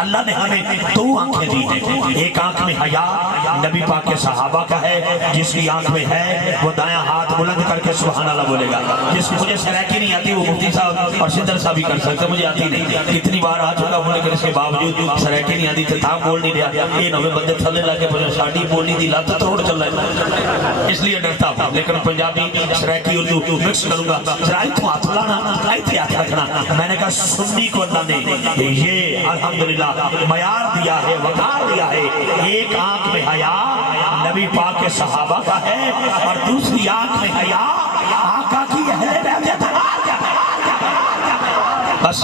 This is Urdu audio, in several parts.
اللہ نے ہمیں دو آنکھیں دی ہیں، ایک آنکھ میں حیا نبی پاک کے صحابہ کا ہے، جس کی آنکھ میں ہے وہ دایاں ہاتھ بلند کر کے سبحان اللہ بولے گا. جس کی مجھے سرائکی نہیں آتی وہ مفتی صاحب اور سندر صاحب بھی کر سکتے، مجھے آتی نہیں. کتنی بار آ چکا ہوں لیکن اس کے باوجود سرائکی نہیں آتی تھا بول نہیں رہا. یہ نوے بندے تھلے لگے پھر شادی بولنی دی لات توڑ چل رہا ہے، اس لیے ڈرتا ہوں. لیکن پنجابی سرائکی اردو مکس کروں گا. ذرا تو ہاتھ لانا آئی ہاتھ رکھنا. میں نے کہا سنی کو اللہ نے یہ الحمدللہ معیار دیا ہے، وقار دیا ہے. ایک آنکھ میں حیا نبی پاک کے صحابہ کا ہے اور دوسری آنکھ میں حیا آقا کی اہل بیت ہے. بس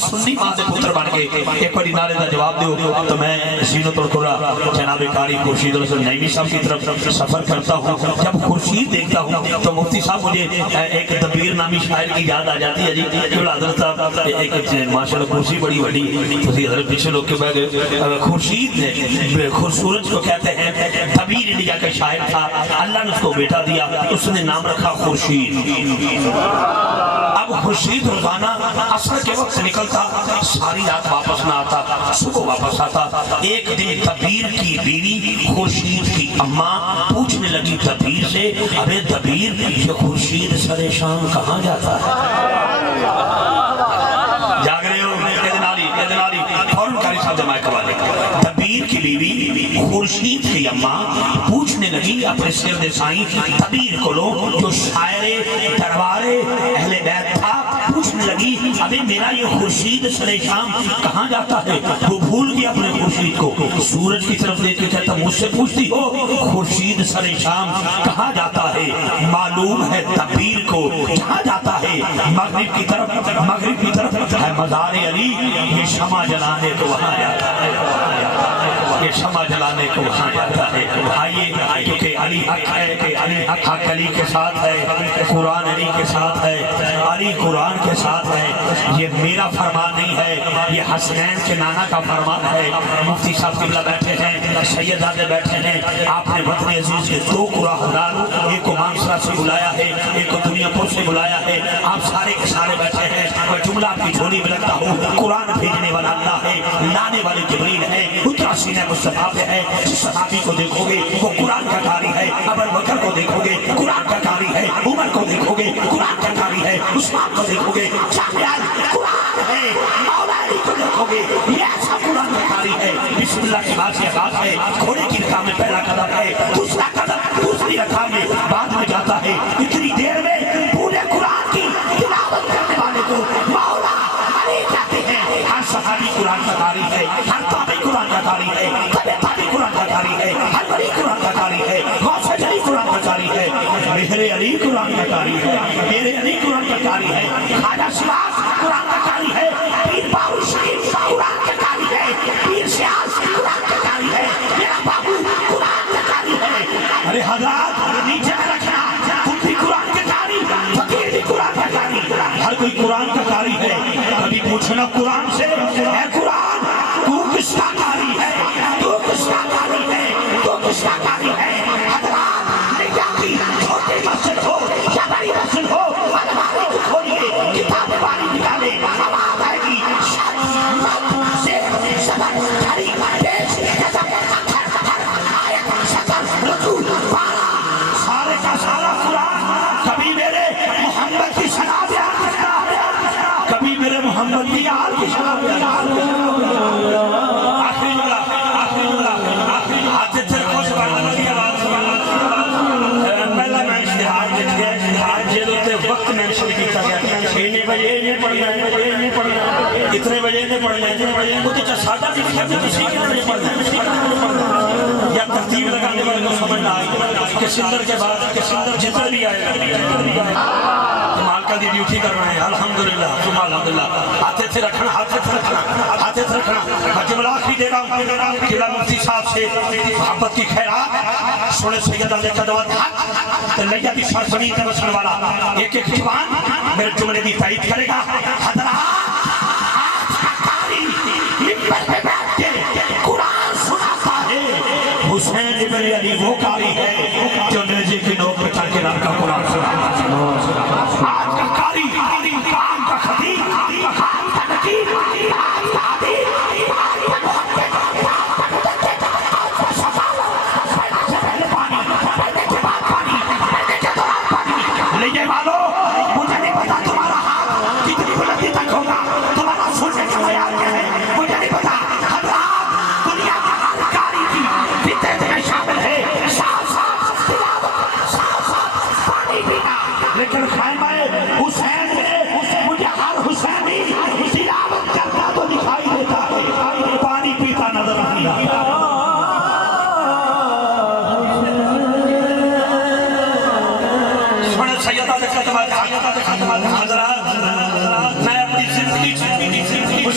سنی ماں دے پتر بن کے ایک بڑی نعرے کا جواب دیو. تو میں زینت القرآ جناب قاری خورشید الحسن نعیمی صاحب کی طرف سفر کرتا ہوں. جب خورشید دیکھتا ہوں تو مفتی صاحب مجھے ایک دبیر نامی شاعر کی یاد آ جاتی ہے. جی حضرت صاحب ایک ماشاءاللہ کرسی بڑی بڑی تھی حضرت پیچھے لوگ کے بیٹھے. خورشید نے سورج کو کہتے ہیں دبیر انڈیا کا شاعر تھا. اللہ نے اس کو بیٹا دیا، اس نے نام رکھا خورشید. اب خورشید روزانہ عصر کے وقت نکلتا، ساری رات واپس نہ آتا، صبح واپس آتا. ایک دن دبیر کی بیوی خورشید کی اماں پوچھنے لگی دبیر سے، ابے دبیر یہ خورشید سر شام کہاں جاتا ہے؟ جاگ رہے ہو؟ ادنالی فوراً قاری صاحب جمائے قوالی. دبیر کی بیوی خورشید کی اماں پوچھنے لگی اپنے سرد سائیں دبیر کو لو جو شاعر دربار اہل بیت تھا، پوچھنے لگی ابھی میرا یہ خورشید سر شام کہاں جاتا ہے؟ وہ بھول گیا اپنے خورشید کو، سورج کی طرف دیکھ کے کہتا مجھ سے پوچھتی ہو خورشید سر شام کہاں جاتا ہے؟ معلوم ہے دبیر کو کہاں جاتا ہے، مغرب کی طرف ہے مزار علی. یہ شمع جلانے کو وہاں جاتا ہے، یہ شمع جلانے کو وہاں جاتا ہے. آئیے کیونکہ علی حق ہے، کہ علی حق علی کے ساتھ ہے، قرآن علی کے ساتھ ہے، علی قرآن کے ساتھ ہے. یہ میرا فرمان نہیں ہے، یہ حسنین کے نانا کا فرمان ہے. مفتی صاحب قبلہ بیٹھے ہیں، سید زادے بیٹھے ہیں. آپ نے وطن عزیز کے دو قرآن حضرات، ایک کو مانسرا سے بلایا ہے، ایک کو دنیا پور سے بلایا ہے. آپ سارے کے سارے بیٹھے ہیں. میں جملہ آپ کی جھولی میں لگتا ہوں، قرآن بھیجنے والا اللہ ہے، لانے والے جبریل ہے، اترا سینہ مصطفیٰ پہ ہے. جس صحابی کو دیکھو گے وہ قرآن کا قاری ہے، ابو بکر کو دیکھو گے قرآن کا قاری ہے، عمر کو دیکھو گے قرآن کا قاری ہے، عثمان کو دیکھو گے جامیان قرآن ہے، مولا علی کو دیکھو گے یہ ایسا قرآن کا قاری ہے. بسم اللہ کی بات سے آغاز ہے، گھوڑے کی رکھا میں پہلا قدم ہے، دوسرا قدم دوسری رکھا میں بعد میں جاتا ہے. اتنی دیر میں پورے قرآن کی تلاوت کرنے والے کو مولا علی کہتے ہیں. ہر صحابی قرآن کا قاری ہے، ہر تابعی قرآن کا قاری ہے، تابعی قرآن کا قاری ہے، ہر ولی قرآن کا قاری ہے، غوث علی قرآن کا قاری ہے. میرے علی قرآن کا قاری ہے، میرے علی قرآن کا قاری ہے. خواجہ شواس قرآن کا قاری ہے، پیر باہو شریف قرآن کا قاری ہے، پیر سیاس قرآن کا قاری ہے، میرا بابو قرآن کا قاری ہے. ارے حضرات نیچے میں رکھنا، تم بھی قرآن کے قاری، فقیر بھی قرآن کا قاری، ہر کوئی قرآن کا قاری ہے. کبھی پوچھنا قرآن سے، اے قرآن تو کس کا قاری ہے، تو کس کا قاری ہے، تو کس کا قاری ہے. حضرات نجاتی چھوٹی مسجد ہو یا بڑی مسجد ہو، الماری کو کھولیے، کتاب باری نکالے، آواز آئے گی شمس سے صبر کھڑی پیش نظر ہر آیت شکر رسول پارا سارے کا سارا قرآن. کبھی میرے محمد کی شنا بیان کرنا، کبھی میرے محمد کی یاد کی شنا بیان کرنا. آخری جملہ ہاتھ سے خوش بڑھنا کی آواز. پہلا میں اشتہار لکھ گیا، اشتہار جیدوتے وقت مینشن کیتا گیا. 6 بجے نہیں پڑھنا ہے، اتنے بجے نہیں پڑھنا ہے. وہ تو سادہ لکھا بھی کسی کے بجے پڑھنا ہے، یا ترتیب لگانے والے کو سمجھ نہ آئی کہ سندر کے بعد جتر بھی آئے گا. مالکہ دی ڈیوٹی کر رہے ہیں الحمدللہ ثم الحمدللہ. ہاتھے سے رکھنا، ہاتھے سے رکھنا، ہاتھے سے رکھنا. میں جملہ آخری دے رہا ہوں قلعہ مفتی صاحب سے محبت کی خیرات. سونے سید علی قدوت حق تلیہ دی سرزمین تے بسنے والا ایک ایک جوان میرے جملے دی تائید کرے گا. حضرات قاری ممبر پہ بیٹھ کے قرآن سناتا ہے. حسین ابن علی وہ قاری ہے جو نیزے کی نوک پہ چل کے رب کا قرآن سناتا ہے. آج کا قاری، آج کا خطیب، آج کا نقیب، آج کا عدیب،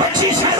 25